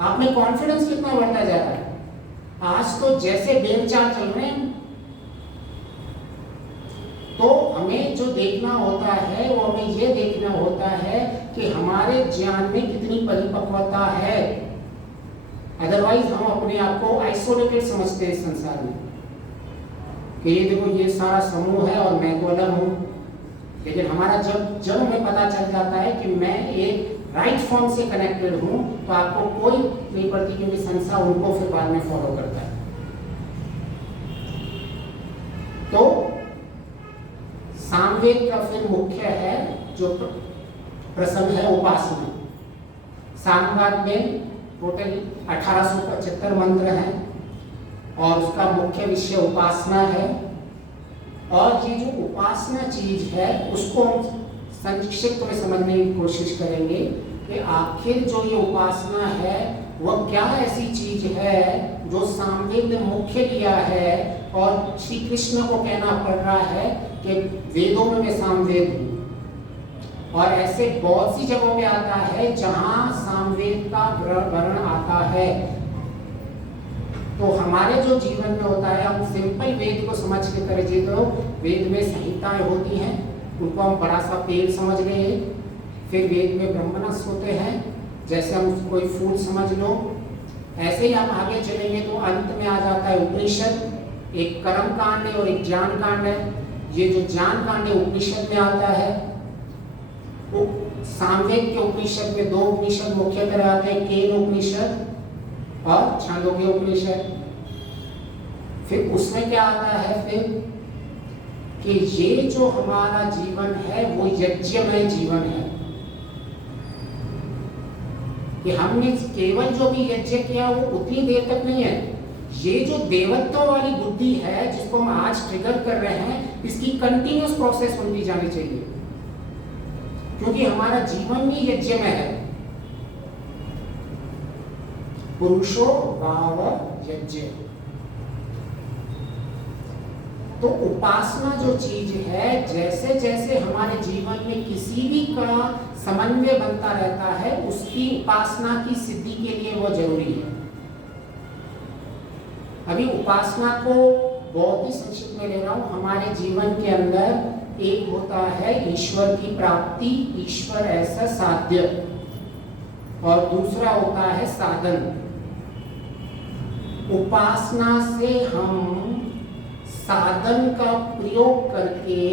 आप में कॉन्फिडेंस कितना बढ़ता जा रहा है। आज तो जैसे बेलचाल चल रहे हैं, तो हमें जो देखना होता है वो हमें ये देखना होता है कि हमारे ज्ञान में कितनी परिपक्वता है। अदरवाइज हम अपने आप को आइसोलेटेड समझते हैं इस संसार में कि ये देखो ये सारा समूह है और मैं तो अलग हूँ। लेकिन हमारा जब हमें पता चल जाता है कि मैं एक राइट फॉर्म से कनेक्टेड हूँ, तो आपको कोई नहीं पड़ती, क्योंकि संसार उनको फिर बाद में फॉलो करता है। तो सामवेद का फिर मुख्य है जो प्रसंग है उपासना। सामवेद में टोटल 1875 मंत्र हैं और उसका मुख्य विषय उपासना है। और ये जो उपासना चीज है उसको हम संक्षिप्त में समझने की कोशिश करेंगे कि आखिर जो ये उपासना है वह क्या ऐसी चीज है जो सामवेद ने मुख्य लिया है। और श्री कृष्ण को कहना पड़ रहा है कि वेदों में मैं सामवेद हूँ। और ऐसे बहुत सी जगहों में आता है जहां सामवेद का वर्ण आता है। तो हमारे जो जीवन में होता है, हम सिंपल वेद को समझ के करें तो वेद में संहिताएं होती हैं, उनको हम बड़ा सा पेड़ समझ गए। फिर वेद में ब्रह्मणस होते हैं, जैसे हम कोई फूल समझ लो। ऐसे ही हम आगे चलेंगे तो अंत में आ जाता है उपनिषद। एक कर्म कांड है और एक ज्ञान कांड है। ये जो ज्ञान कांड है उपनिषद में आता है। वो सामवेद के उपनिषद में दो उपनिषद मुख्यतः आते हैं, केन उपनिषद और छांदोग्य उपनिषद। फिर उसमें क्या आता है फिर कि ये जो हमारा जीवन है वो यज्ञमय जीवन है, कि हमने केवल जो भी यज्ञ किया वो उतनी देर तक नहीं है। ये जो देवत्व वाली बुद्धि है जिसको हम आज ट्रिगर कर रहे हैं, इसकी कंटिन्यूअस प्रोसेस होती जानी चाहिए, क्योंकि हमारा जीवन ही यज्ञमय है। पुरुषो भाव यज्ञ। तो उपासना जो चीज है, जैसे जैसे हमारे जीवन में किसी भी का समन्वय बनता रहता है, उसकी उपासना की सिद्धि के लिए वो जरूरी है। अभी उपासना को बहुत ही संक्षिप्त में ले रहा हूं। हमारे जीवन के अंदर एक होता है ईश्वर की प्राप्ति, ईश्वर ऐसा साध्य, और दूसरा होता है साधन। उपासना से हम साधन का प्रयोग करके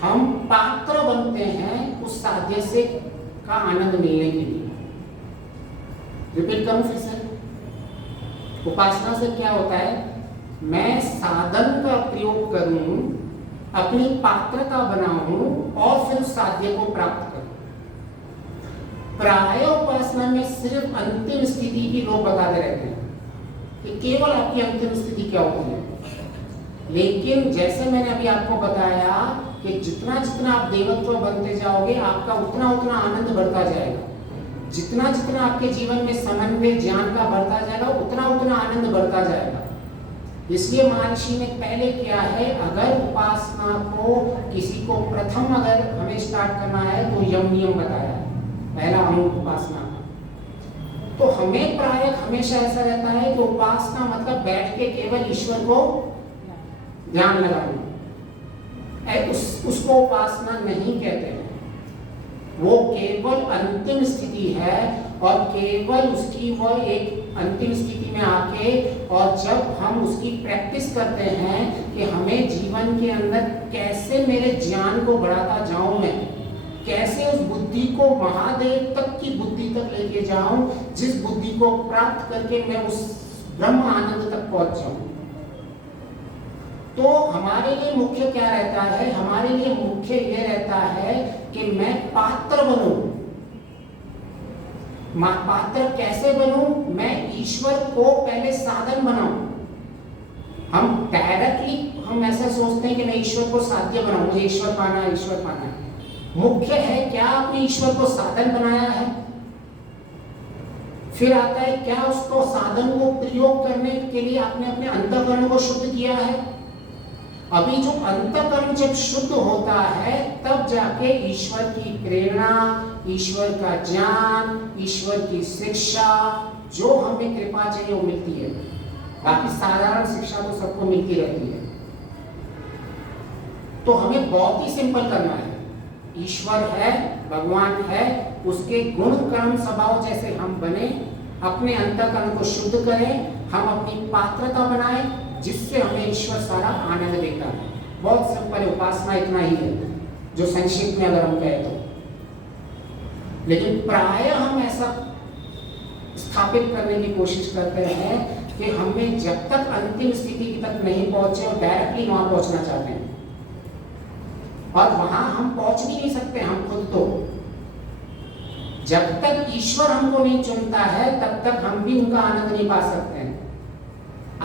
हम पात्र बनते हैं उस साध्य से का आनंद मिलने के लिए। रिपीट करूं फिर से। उपासना से क्या होता है, मैं साधन का प्रयोग करूं, अपनी पात्रता बनाऊं और फिर उस साध्य को प्राप्त करूं। प्राय उपासना में सिर्फ अंतिम स्थिति की लोग बताते रहते हैं कि केवल आपकी अंतिम स्थिति क्या होती है। लेकिन जैसे मैंने अभी आपको बताया कि जितना जितना आप देवत्व बनते जाओगे, आपका उतना उतना आनंद बढ़ता जाएगा। जितना जितना आपके जीवन में समन्वय ज्ञान का बढ़ता जाएगा, उतना उतना आनंद बढ़ता जाएगा। इसलिए महर्षि ने पहले किया है, अगर उपासना को किसी को प्रथम अगर हमें स्टार्ट करना है तो यम नियम बताया है, पहला अंग उपासना का। तो हमें प्राय हमेशा ऐसा रहता है कि उपासना मतलब बैठ के केवल ईश्वर को ध्यान लगाना, उसको उपासना नहीं कहते हैं। वो केवल अंतिम स्थिति है और केवल उसकी वह एक अंतिम स्थिति में आके, और जब हम उसकी प्रैक्टिस करते हैं कि हमें जीवन के अंदर कैसे मेरे ज्ञान को बढ़ाता जाऊं, मैं कैसे उस बुद्धि को महादेव तक की बुद्धि तक लेके जाऊं, जिस बुद्धि को प्राप्त करके मैं उस ब्रह्म आनंद तक पहुंच जाऊं। तो हमारे लिए मुख्य क्या रहता है? हमारे लिए मुख्य ये रहता है कि मैं पात्र बनूं। पात्र कैसे बनूं? मैं ईश्वर को पहले साधन बनाऊं। हम डायरेक्टली हम ऐसा सोचते हैं कि मैं ईश्वर को साध्य बनाऊं, मुझे ईश्वर पाना है, ईश्वर पाना है। मुख्य है क्या आपने ईश्वर को साधन बनाया है? फिर आता है क्या उसको साधन को प्रयोग करने के लिए आपने अपने अंतःकरण को शुद्ध किया है? अभी जो अंतःकरण जब शुद्ध होता है तब जाके ईश्वर की प्रेरणा, ईश्वर का ज्ञान, ईश्वर की शिक्षा जो हमें कृपा चाहिए वो मिलती है। बाकी साधारण शिक्षा तो सबको मिलती रहती है। तो हमें बहुत ही सिंपल करना है। ईश्वर है, भगवान है, उसके गुण कर्म स्वभाव जैसे हम बने, अपने अंतःकरण को शुद्ध करें, हम अपनी पात्रता बनाएं, जिससे हमें ईश्वर सारा आनंद देता है। बहुत सिंपल है, उपासना इतना ही है जो संक्षिप्त में अगर हम कहें तो। लेकिन प्राय हम ऐसा स्थापित करने की कोशिश करते हैं कि हमें जब तक अंतिम स्थिति तक नहीं पहुंचे और डायरेक्टली वहां पहुंचना चाहते हैं, और वहां हम पहुंच भी नहीं सकते। हम खुद तो जब तक ईश्वर हमको नहीं चुनता है तब तक हम भी उनका आनंद नहीं पा सकते हैं।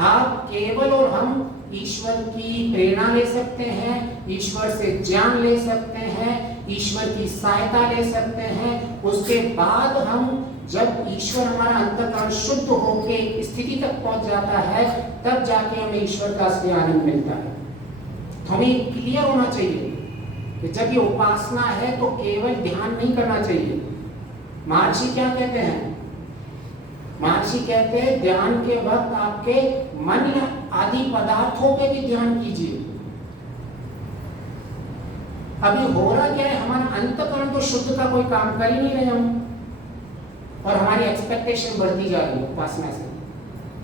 आप केवल और हम ईश्वर की प्रेरणा ले सकते हैं, ईश्वर से ज्ञान ले सकते हैं, ईश्वर की सहायता ले सकते हैं। उसके बाद हम जब ईश्वर हमारा अंतःकरण शुद्ध होके स्थिति तक पहुंच जाता है तब जाके हमें ईश्वर का असली आनंद मिलता है। तो हमें क्लियर होना चाहिए कि जब ये उपासना है तो केवल ध्यान नहीं करना चाहिए। महर्षि क्या कहते हैं? महर्षि कहते हैं ध्यान के वक्त आपके मन आदि पदार्थों पे भी ध्यान कीजिए। अभी हो रहा क्या है, हमारा अंतःकरण तो शुद्ध का कोई काम कर ही नहीं रहे हम, और हमारी एक्सपेक्टेशन बढ़ती जा रही है उपासना से।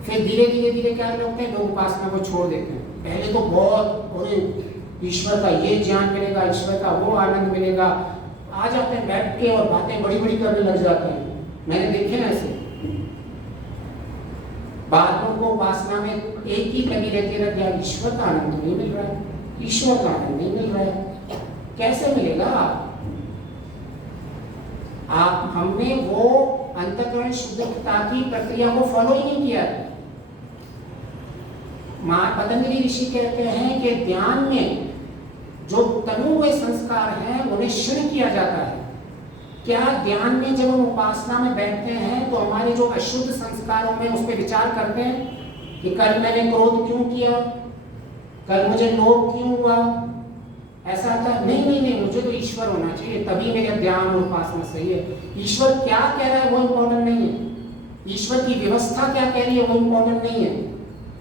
फिर धीरे धीरे धीरे क्या करते हैं लोग, उपासना को छोड़ देते हैं। पहले तो बहुत ईश्वर का ये ज्ञान मिलेगा, ईश्वर का वो आनंद मिलेगा, आ जाते हैं बैठ के और बातें बड़ी बड़ी करने लग जाते हैं। मैंने देखे ना ऐसे बातों को उपासना में एक ही लगी रहती रहती है, ईश्वर का आनंद नहीं मिल रहा है, ईश्वर का आनंद नहीं मिल रहा है। कैसे मिलेगा? आप हमने वो अंतःकरण शुद्धता की प्रक्रिया को फॉलो ही नहीं किया है। पतंजलि ऋषि कहते हैं कि ध्यान में जो तनु हुए संस्कार हैं उन्हें क्षीण किया जाता है। क्या ध्यान में जब हम उपासना में बैठते हैं तो हमारे जो अशुद्ध संस्कारों में उस पर विचार करते हैं कि कल मैंने क्रोध क्यों किया, कल मुझे लोभ क्यों हुआ, ऐसा आता है? नहीं नहीं नहीं, मुझे तो ईश्वर होना चाहिए तभी मेरा ध्यान और उपासना सही है। ईश्वर क्या कह रहा है वो इम्पोर्टेंट नहीं है, ईश्वर की व्यवस्था क्या कह रही है वो इम्पोर्टेंट नहीं है।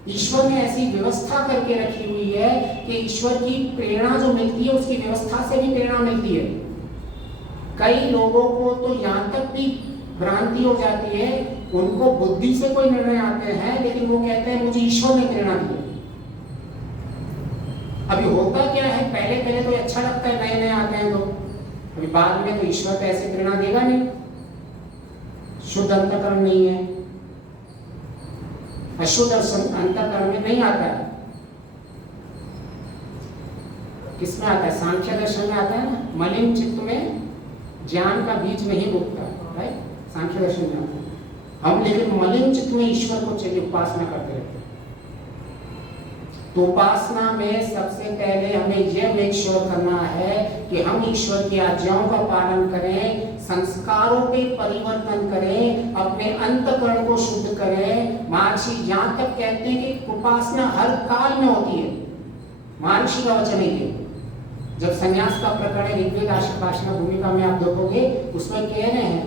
ईश्वर ने ऐसी व्यवस्था करके रखी हुई है कि ईश्वर की प्रेरणा जो मिलती है उसकी व्यवस्था से भी प्रेरणा मिलती है। कई लोगों को तो यहाँ तक भी भ्रांति हो जाती है, उनको बुद्धि से कोई निर्णय आते हैं लेकिन वो कहते हैं मुझे ईश्वर ने प्रेरणा दी। अभी होता क्या है, पहले पहले तो अच्छा लगता है नए नए आते हैं तो, अभी बाद में तो ईश्वर तो ऐसी प्रेरणा देगा नहीं, शुद्ध अंतःकरण नहीं है, अशुद्ध अंतःकरण में नहीं आता है। किसमें आता है? सांख्य दर्शन में आता है ना, मलिन चित्त में ज्ञान का बीज नहीं उगता, राइट? सांख्य दर्शन में आता है। हम लेकिन मलिन चित्त में ईश्वर को चाहिए, उपासना करते रहते हैं। तो उपासना में सबसे पहले हमें यह मेक श्योर करना है कि हम ईश्वर की आज्ञाओं का पालन करें, संस्कारों पे परिवर्तन करें, अपने अंतःकरण को शुद्ध करें। महर्षि यहाँ तक कहते हैं कि उपासना हर काल में होती है। महर्षि का वचन है। जब संन्यास का प्रकरण ऋग्वेद आश्रम भूमिका में आप देखोगे उसमें कह रहे हैं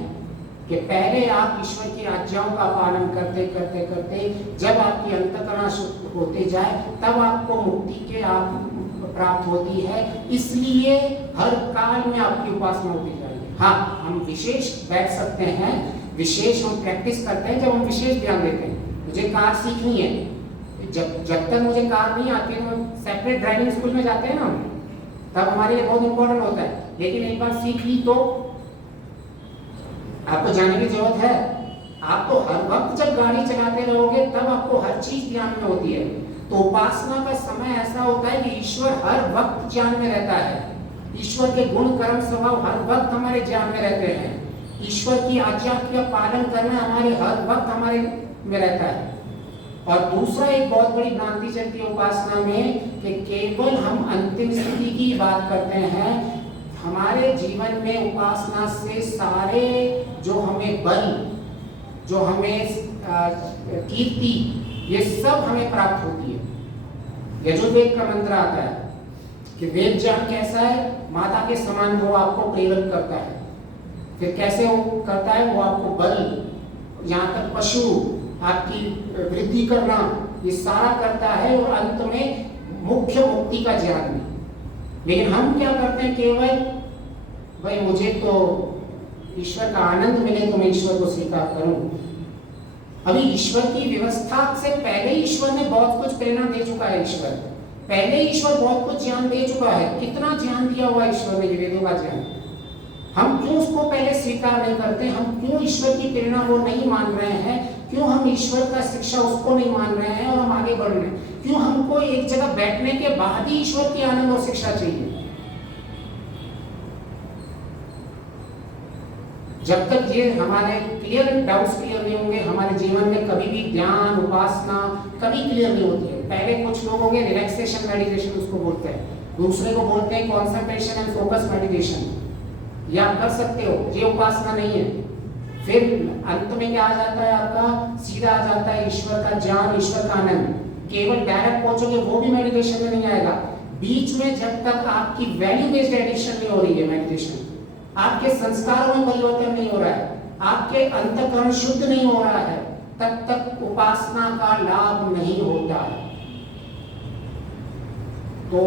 कि पहले आप ईश्वर की आज्ञाओं का पालन करते करते करते जब आपकी अंतःकरण शुद्ध होते जाए तब आपको मुक्ति के आप प्राप्त होती है। इसलिए हर काल में आपकी उपासना होती जाएगी, हाँ, हम विशेष बैठ सकते हैं, विशेष हम प्रैक्टिस करते हैं जब हम विशेष ध्यान देते हैं। मुझे कार सीखनी है, जब तक मुझे कार नहीं आती है तो सेपरेट ड्राइविंग स्कूल में जाते हैं ना, तब हमारे लिए बहुत इंपॉर्टेंट होता है। लेकिन एक बार सीख ली तो आपको जाने की जरूरत है। आप तो हर वक्त जब गाड़ी चलाते रहोगे तब आपको हर चीज ध्यान में होती है। तो उपासना का समय ऐसा होता है कि ईश्वर हर वक्त ध्यान में रहता है। ईश्वर के गुण कर्म स्वभाव हर वक्त हमारे ध्यान में रहते हैं। ईश्वर की आज्ञा का पालन करना हमारे हर वक्त हमारे में रहता है। और दूसरा एक बहुत बड़ी भ्रांति चलती है उपासना में कि केवल हम अंतिम स्थिति की बात करते हैं। हमारे जीवन में उपासना से सारे जो हमें बल, जो हमें कीर्ति, ये सब हमें प्राप्त होती है। यजुर्वेद का मंत्र आता है कि वेद ज्ञान कैसा है, माता के समान वो आपको प्रेरित करता है। फिर कैसे वो करता है, वो आपको बल, यहाँ तक पशु आपकी वृद्धि करना, ये सारा करता है और अंत में मुख्य मुक्ति का ज्ञान भी। लेकिन हम क्या करते हैं, केवल भाई मुझे तो ईश्वर का आनंद मिले तो मैं ईश्वर को स्वीकार करूं। अभी ईश्वर की व्यवस्था से पहले ईश्वर ने बहुत कुछ प्रेरणा दे चुका है। ईश्वर पहले ईश्वर बहुत कुछ ज्ञान दे चुका है। कितना ज्ञान दिया हुआ ईश्वर ने, वेदों का ज्ञान। हम क्यों उसको पहले स्वीकार नहीं करते? हम क्यों ईश्वर की प्रेरणा को नहीं मान रहे हैं? क्यों हम ईश्वर का शिक्षा उसको नहीं मान रहे हैं और हम आगे बढ़ रहे हैं? क्यों हमको एक जगह बैठने के बाद ही ईश्वर की आनंद और शिक्षा चाहिए? जब तक ये हमारे डाउट्स क्लियर नहीं होंगे, हमारे जीवन में कभी भी ध्यान उपासना कभी क्लियर नहीं होती है। पहले कुछ लोग होंगे रिलैक्सेशन मेडिटेशन उसको बोलते हैं, दूसरे को बोलते हैं कंसंट्रेशन एंड फोकस मेडिटेशन, ये आप कर सकते हो, ये उपासना नहीं है। फिर अंत में क्या आ जाता है, आपका सीधा आ जाता है ईश्वर का ज्ञान, ईश्वर का आनंद। केवल डायरेक्ट पहुंचोगे वो भी मेडिटेशन में नहीं आएगा। बीच में जब तक आपकी वैल्यू बेस्ड एडिक्शन नहीं हो रही है, मेडिटेशन आपके संस्कारों में परिवर्तन नहीं हो रहा है, आपके अंतःकरण शुद्ध नहीं हो रहा है, तब तक उपासना का लाभ नहीं होता है। तो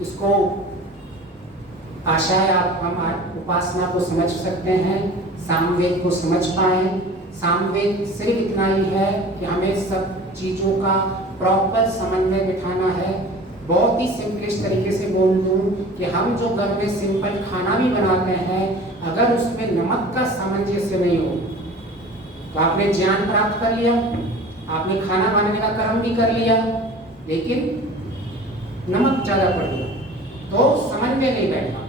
इसको आशा है हम उपासना को समझ सकते हैं, सामवेद को समझ पाए। सामवेद सिर्फ इतना ही है कि हमें सब चीजों का प्रॉपर समन्वय बिठाना है। बहुत ही सिंपलिस्ट तरीके से बोल दूं कि हम जो घर में सिंपल खाना भी बनाते हैं, अगर उसमें नमक का सामंजस्य नहीं हो तो आपने ज्ञान प्राप्त कर लिया, आपने खाना बनाने का कर्म भी कर लिया, लेकिन नमक ज्यादा पड़ गया तो समन्वय नहीं बैठा।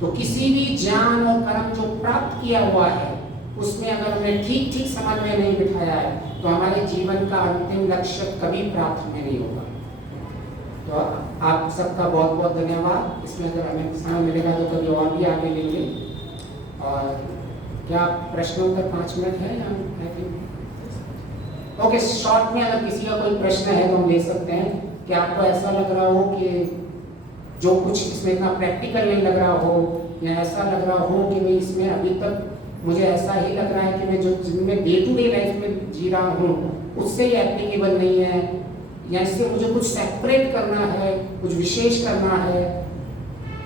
तो किसी भी ज्ञान और कर्म जो प्राप्त किया हुआ है उसमें अगर हमने ठीक ठीक समन्वय नहीं बिठाया है तो हमारे जीवन का अंतिम लक्ष्य कभी प्राप्त में नहीं होगा। तो आप सबका बहुत बहुत धन्यवाद। इसमें अगर हमें समय मिलेगा तो कभी और भी आगे लेंगे। और क्या प्रश्नोत्तर 5 मिनट है या ओके, शॉर्ट में अगर किसी का कोई प्रश्न है तो हम ले सकते हैं। कि आपको ऐसा लग रहा हो कि जो कुछ इसमें इतना प्रैक्टिकल नहीं लग रहा हो, या ऐसा लग रहा हो कि मैं इसमें अभी तक मुझे ऐसा ही लग रहा है कि मैं जो जिनमें डे टू डे लाइफ में जी रहा हूँ उससे ये एप्लीकेबल नहीं है, या इससे मुझे कुछ सेपरेट करना है, कुछ विशेष करना है,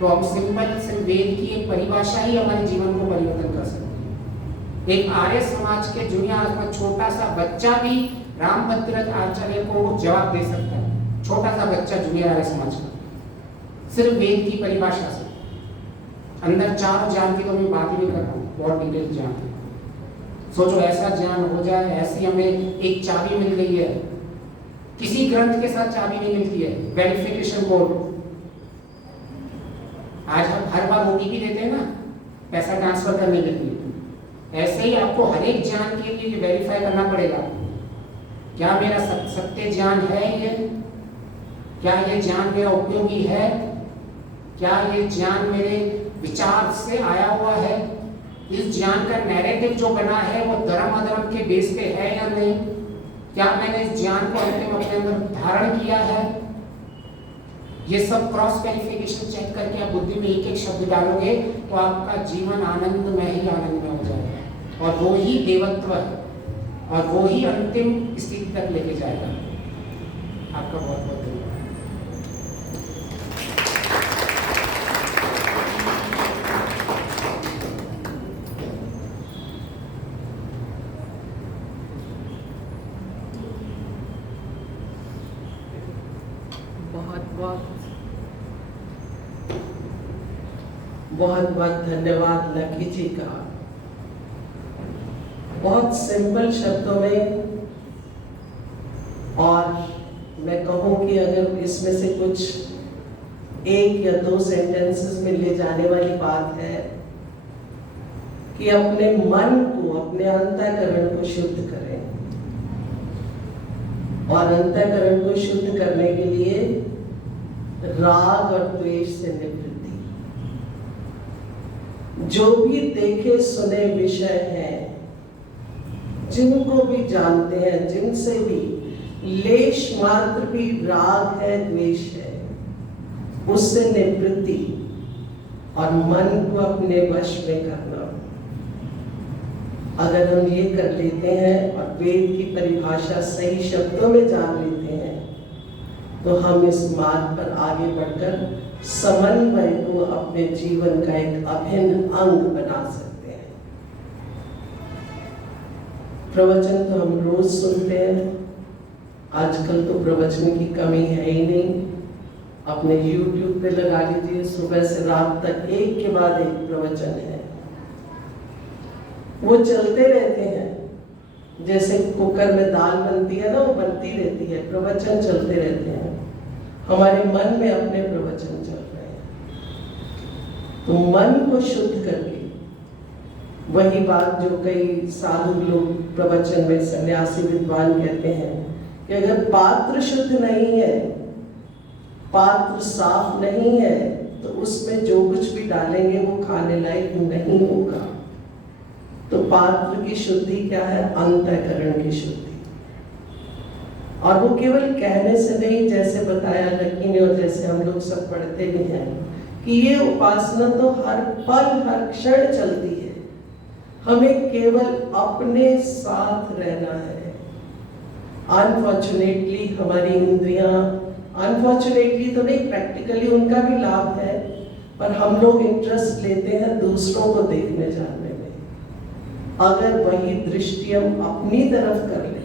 तो हम सिंपल सिर्फ वेद की एक परिभाषा ही हमारे जीवन को परिवर्तन कर सकते हैं। एक आर्य समाज के दुनिया में छोटा सा बच्चा भी रामभद्र आचार्य को जवाब दे सकता है। छोटा सा बच्चा जूनियर आर्य समाज का, सिर्फ वेद की परिभाषा से। अंदर चारों ज्ञान की तो मैं बात ही नहीं कर रहा हूँ, बहुत डिटेल ज्ञान है। सोचो ऐसा ज्ञान हो जाए, ऐसी हमें एक चाबी मिल गई है, किसी ग्रंथ के साथ चाबी नहीं मिलती है, वेरिफिकेशन कोड। आज हम हर बार ओटीपी देते हैं ना पैसा ट्रांसफर करने के लिए, ऐसे ही आपको हर एक ज्ञान के लिए वेरीफाई करना पड़ेगा। क्या मेरा सत्य ज्ञान है ये? क्या ये ज्ञान मेरा उपयोगी है? क्या ये ज्ञान मेरे विचार से आया हुआ है? इस ज्ञान का नैरेटिव जो बना है वो धर्म अधर्म के बेस पे है या नहीं? क्या मैंने इस ज्ञान को अपने अंदर धारण किया है? ये सब क्रॉस वेरिफिकेशन चेक करके आप बुद्धि में एक एक शब्द डालोगे तो आपका जीवन आनंद में ही आनंद में हो जाएगा, और वो ही देवत्व है, और वो ही अंतिम स्थिति तक लेके जाएगा। आपका बहुत बहुत धन्यवाद। बहुत बहुत बहुत धन्यवाद लकी जी का। बहुत सिंपल शब्दों में, और मैं कहूँ कि अगर इसमें से कुछ एक या दो सेंटेंसेस में ले जाने वाली बात है कि अपने मन को, अपने अंतःकरण को शुद्ध करें, और अंतःकरण को शुद्ध करने के लिए राग और द्वेष से निवृत्ति। जो भी देखे सुने विषय हैं, जिनको भी जानते हैं, जिनसे भी लेश मात्र भी राग है, द्वेष है, उससे निवृत्ति और मन को अपने वश में करना। अगर हम ये कर लेते हैं और वेद की परिभाषा सही शब्दों में जान लेते हैं, तो हम इस मार्ग पर आगे बढ़कर समन्वय को अपने जीवन का एक अभिन्न अंग बना सकते हैं। प्रवचन तो हम रोज सुनते हैं, आजकल तो प्रवचन की कमी है ही नहीं। अपने YouTube पे लगा लीजिए, सुबह से रात तक एक के बाद एक प्रवचन है, वो चलते रहते हैं। जैसे कुकर में दाल बनती है ना, वो बनती रहती है, प्रवचन चलते रहते हैं। हमारे मन में अपने प्रवचन चल रहे हैं। तो मन को शुद्ध करके, वही बात जो कई साधु लोग प्रवचन में, सन्यासी विद्वान कहते हैं कि अगर पात्र शुद्ध नहीं है, पात्र साफ नहीं है, तो उसमें जो कुछ भी डालेंगे वो खाने लायक नहीं होगा। तो पात्र की शुद्धि क्या है? अंतःकरण की शुद्धि। और वो केवल कहने से नहीं, जैसे बताया लकी ने और जैसे हम लोग सब पढ़ते भी हैं कि ये उपासना तो हर पल हर क्षण चलती है। हमें केवल अपने साथ रहना है। अनफॉर्चुनेटली हमारी इंद्रियां, अनफॉर्चुनेटली तो नहीं, प्रैक्टिकली उनका भी लाभ है, पर हम लोग इंटरेस्ट लेते हैं दूसरों को देखने जानने में। अगर वही दृष्टि हम अपनी तरफ कर लें,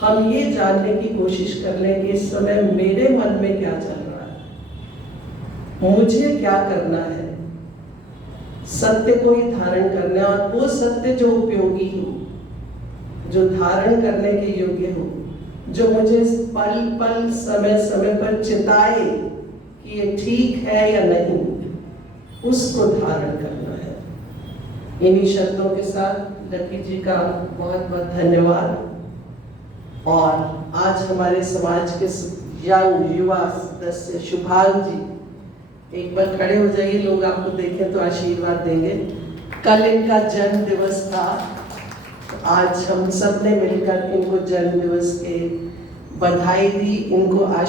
हम ये जानने की कोशिश कर लें कि इस समय मेरे मन में क्या चल रहा है, मुझे क्या करना है, सत्य को ही धारण करना है, और वो सत्य जो उपयोगी हो, जो धारण करने के योग्य हो, जो मुझे पल पल समय समय पर चिताए कि ये ठीक है या नहीं, उसको धारण करना है। इन्हीं शब्दों के साथ लकी जी का बहुत बहुत धन्यवाद। और आज हमारे समाज के यंग युवा सदस्य शुभाल जी, एक बार खड़े हो जाइए, लोग आपको देखें तो आशीर्वाद देंगे। कल इनका जन्म दिवस था, आज हम सब ने मिलकर इनको जन्म दिवस के बधाई दी, इनको आशीर्वाद